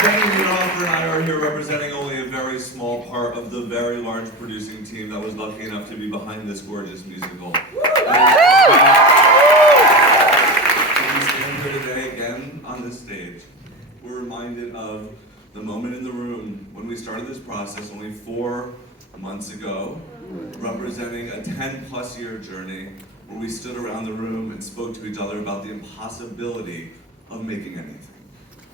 And I are here representing only a very small part of the very large producing team that was lucky enough to be behind this gorgeous musical. As we stand here today again on this stage, we're reminded of the moment in the room when we started this process only 4 months ago, representing a 10-plus year journey where we stood around the room and spoke to each other about the impossibility of making anything,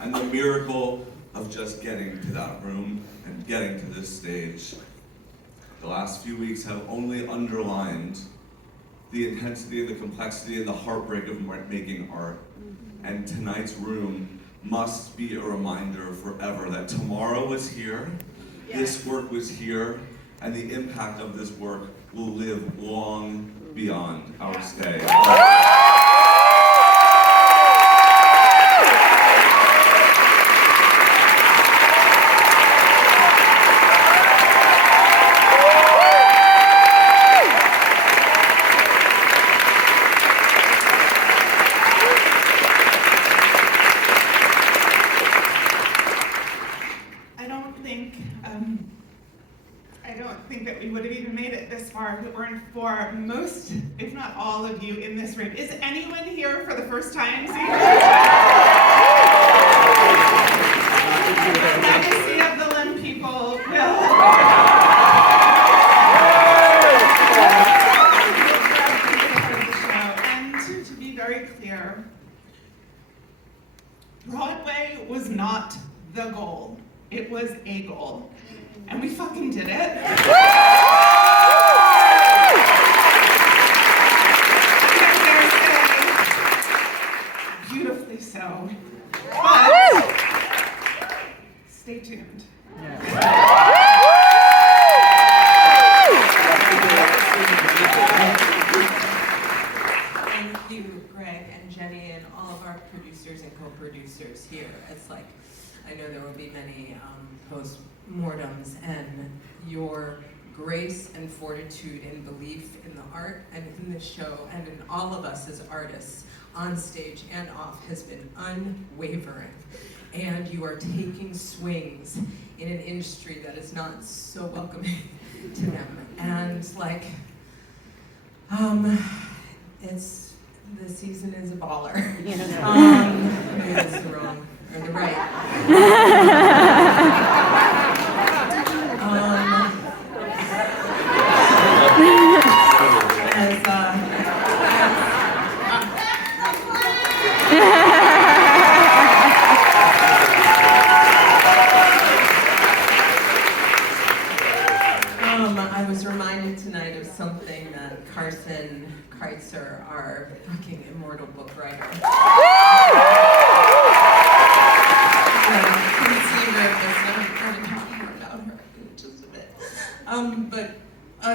and the miracle of just getting to that room and getting to this stage. The last few weeks have only underlined the intensity and the complexity and the heartbreak of making art. And tonight's room must be a reminder forever that tomorrow was here, this work was here, and the impact of this work will live long beyond our stay. I don't think that we would have even made it this far if it weren't for most, if not all of you in this room. Is anyone here for the first time? The legacy of the Lempicka will And to be very clear, Broadway was not the goal. It was a goal. And we fucking did it. Beautifully so. But stay tuned. Thank you, Greg and Jenny, and all of our producers and co-producers here. It's like, I know there will be many post-mortems, and your grace and fortitude and belief in the art and in the show and in all of us as artists on stage and off has been unwavering. And you are taking swings in an industry that is not so welcoming to them. And like, the season is a baller. It's wrong. Or the right. I was reminded tonight of something that Carson Kreitzer, our fucking immortal book writer,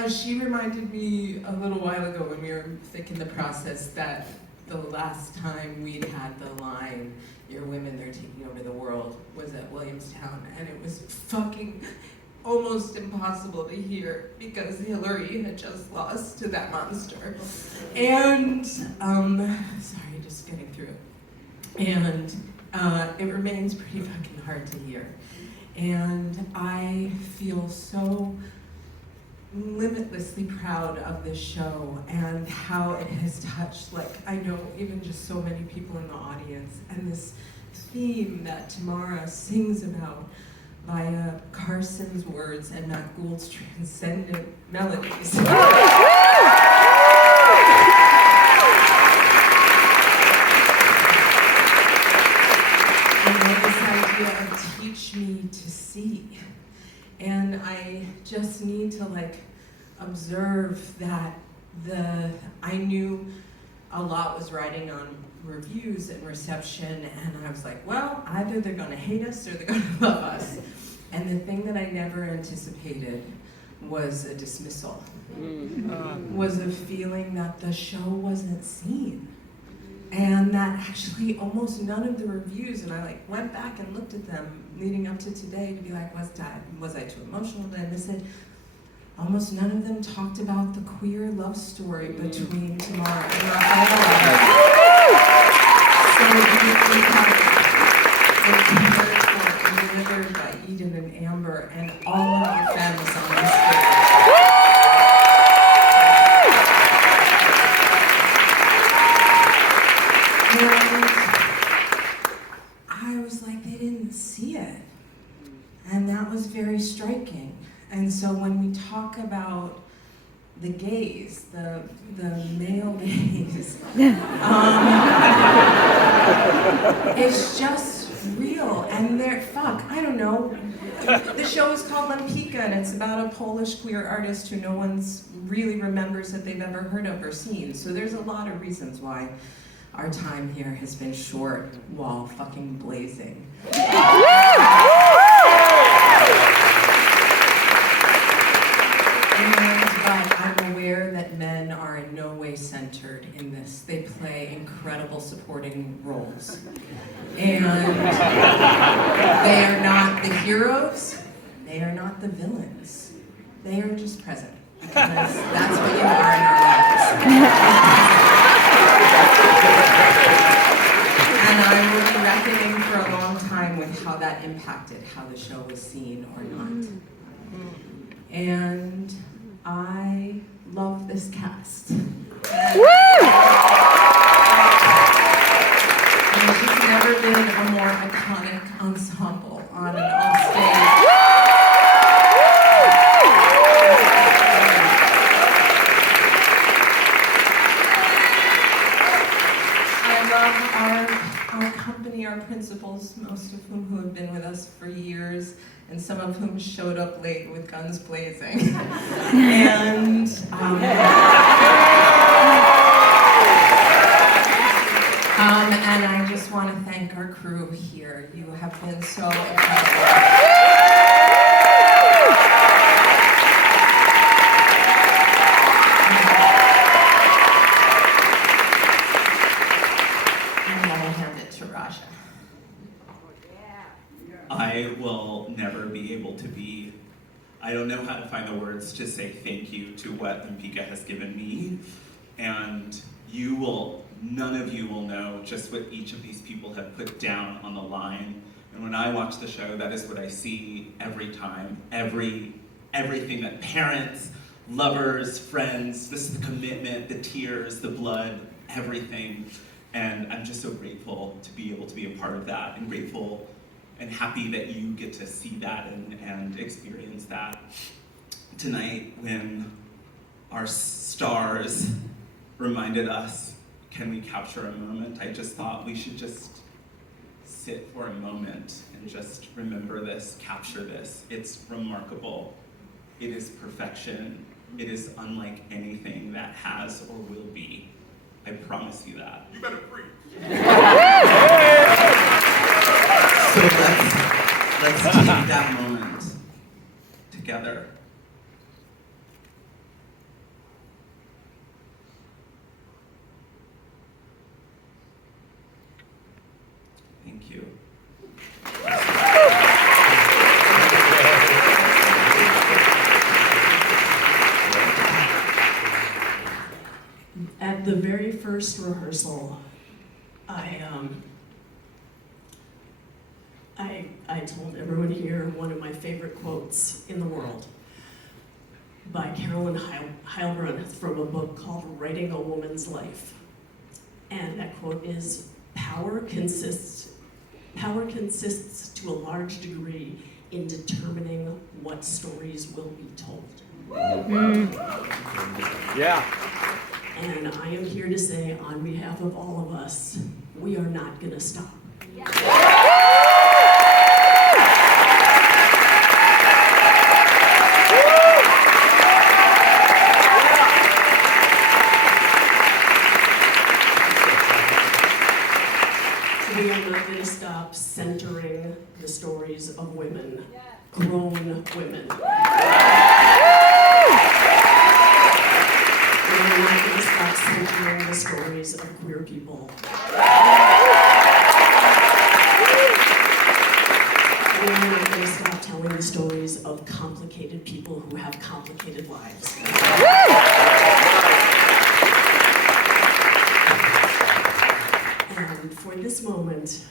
she reminded me a little while ago when we were thick in the process that the last time we'd had the line, "Your women, they're taking over the world," was at Williamstown, and it was fucking almost impossible to hear because Hillary had just lost to that monster. And, sorry, just getting through it. And it remains pretty fucking hard to hear. And I feel so limitlessly proud of this show and how it has touched, like, I know even just so many people in the audience, and this theme that Tamara sings about via Carson's words and Matt Gould's transcendent melodies. And this idea of teach me to see. And I just need to observe that I knew a lot was riding on reviews and reception, and I was like, well, either they're gonna hate us or they're gonna love us. And the thing that I never anticipated was a dismissal, was a feeling that the show wasn't seen. And that actually almost none of the reviews, and I went back and looked at them leading up to today to be like, was I too emotional? And they said, almost none of them talked about the queer love story between Tamara and Raphael. So we have the character in delivered by Eden and Amber and all of the femmes on the stage. And I was like, they didn't see it. And that was very striking. And so when we talk about the gaze, the male gaze, it's just real. And I don't know. The show is called Lempicka, and it's about a Polish queer artist who no one's really remembers that they've ever heard of or seen. So there's a lot of reasons why our time here has been short while fucking blazing. But I'm aware that men are in no way centered in this. They play incredible supporting roles. And they are not the heroes, they are not the villains. They are just present, because that's what you are in our lives. And I will be reckoning for a long time with how that impacted how the show was seen or not. And I love this cast. There's just never been a more iconic ensemble on and off stage. I love our company, our principals, most of whom have been with us for years, and some of whom showed up late with guns blazing. And I just want to thank our crew here. You have been so incredible. And I'll hand it to Raja. I will never be able to be, I don't know how to find the words to say thank you to what Lempicka has given me. And none of you will know just what each of these people have put down on the line. And when I watch the show, that is what I see every time. Everything that parents, lovers, friends, this is the commitment, the tears, the blood, everything. And I'm just so grateful to be able to be a part of that, and grateful and happy that you get to see that and experience that tonight when our stars reminded us, can we capture a moment? I just thought we should just sit for a moment and just remember this, capture this. It's remarkable. It is perfection. It is unlike anything that has or will be. I promise you that. You better preach. So let's take that moment together. Thank you. At the very first rehearsal, I told everyone here one of my favorite quotes in the world by Carolyn Heilbrunn from a book called Writing a Woman's Life. And that quote is, power consists to a large degree in determining what stories will be told. Yeah. And I am here to say, on behalf of all of us, we are not going to stop. We are not going to stop centering the stories of women, grown women. We're not going to stop centering the stories of queer people. We're not going to stop telling the stories of complicated people who have complicated lives. And for this moment,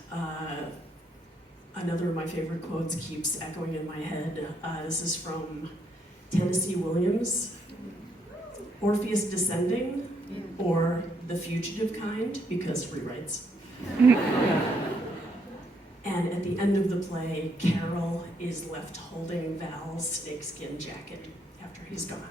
another of my favorite quotes keeps echoing in my head. This is from Tennessee Williams. Orpheus descending, or the fugitive kind, because rewrites. And at the end of the play, Carol is left holding Val's snakeskin jacket after he's gone.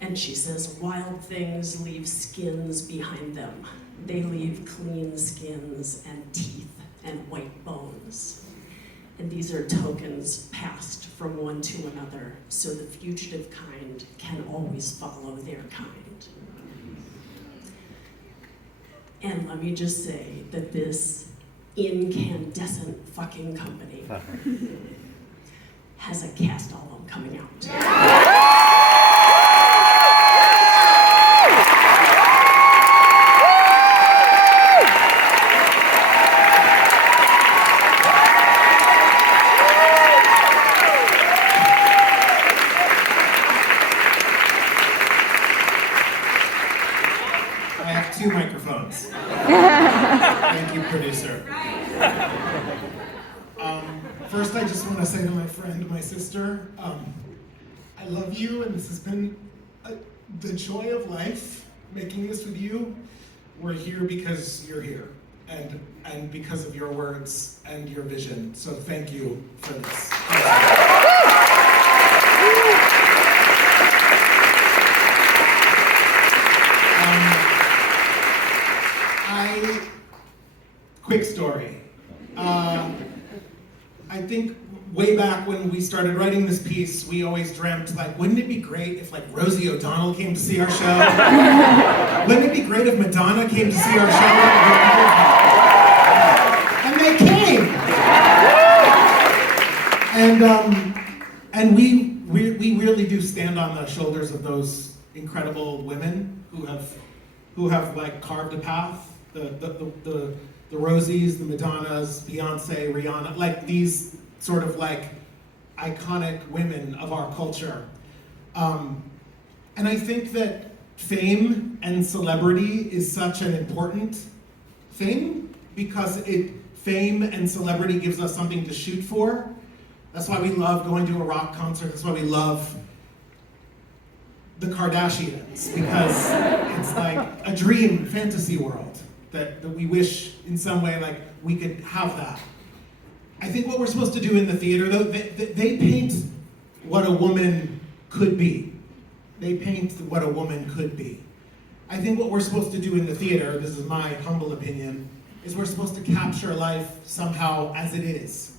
And she says, wild things leave skins behind them. They leave clean skins and teeth and white bones. And these are tokens passed from one to another, so the fugitive kind can always follow their kind. And let me just say that this incandescent fucking company has a cast album coming out. I have 2 microphones. Thank you, producer. First, I just want to say to my friend, my sister, I love you, and this has been the joy of life, making this with you. We're here because you're here, and because of your words and your vision. So thank you for this. Quick story. I think way back when we started writing this piece, we always dreamt, like, wouldn't it be great if, like, Rosie O'Donnell came to see our show? Wouldn't it be great if Madonna came to see our show? And they came! And we really do stand on the shoulders of those incredible women who have like carved a path. The Rosies, the Madonnas, Beyonce, Rihanna, like these sort of like iconic women of our culture. And I think that fame and celebrity is such an important thing because fame and celebrity gives us something to shoot for. That's why we love going to a rock concert. That's why we love the Kardashians, because it's like a dream fantasy world that we wish in some way like we could have that. I think what we're supposed to do in the theater, though, they paint what a woman could be. They paint what a woman could be. I think what we're supposed to do in the theater, this is my humble opinion, is we're supposed to capture life somehow as it is.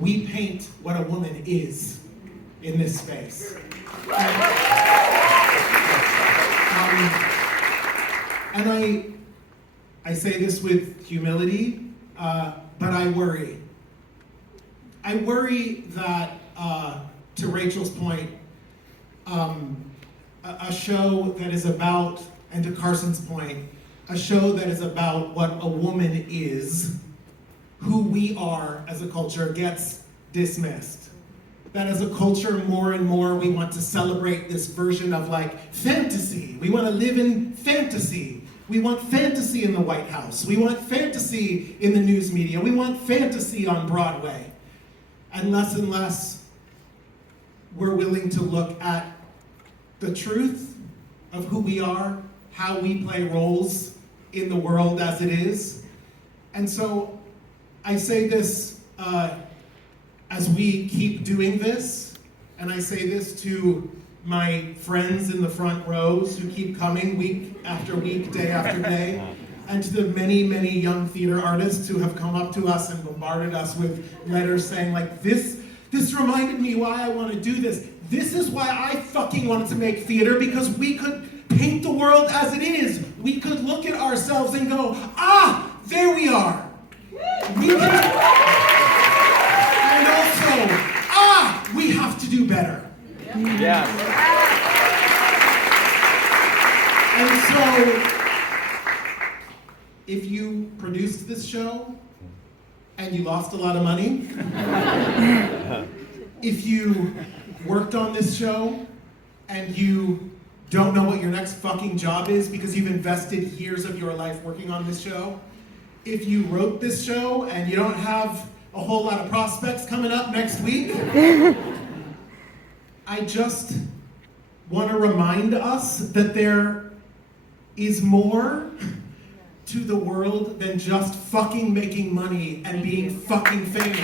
We paint what a woman is in this space. And I say this with humility, but I worry. I worry that, to Rachel's point, a show that is about, and to Carson's point, a show that is about what a woman is, who we are as a culture, gets dismissed. That as a culture, more and more, we want to celebrate this version of like fantasy. We want to live in fantasy. We want fantasy in the White House. We want fantasy in the news media. We want fantasy on Broadway. And less, we're willing to look at the truth of who we are, how we play roles in the world as it is. And so I say this as we keep doing this, and I say this to my friends in the front rows who keep coming week after week, day after day, and to the many, many young theater artists who have come up to us and bombarded us with letters saying like, this reminded me why I want to do this. This is why I fucking wanted to make theater, because we could paint the world as it is. We could look at ourselves and go, ah, there we are. We can, and also, we have to do better. Yeah. And so, if you produced this show and you lost a lot of money, if you worked on this show and you don't know what your next fucking job is because you've invested years of your life working on this show, if you wrote this show and you don't have a whole lot of prospects coming up next week. I just want to remind us that there is more to the world than just fucking making money and being fucking famous.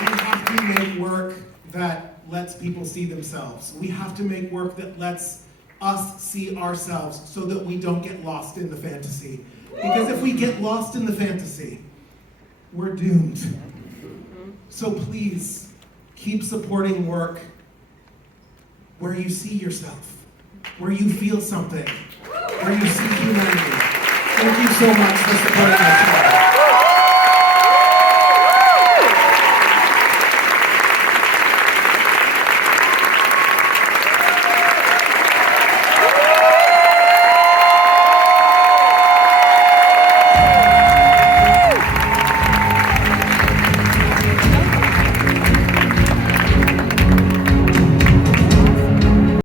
We have to make work that lets people see themselves. We have to make work that lets us see ourselves so that we don't get lost in the fantasy. Because if we get lost in the fantasy, we're doomed. So please, keep supporting work where you see yourself, where you feel something, where you see humanity. Thank you so much for supporting us.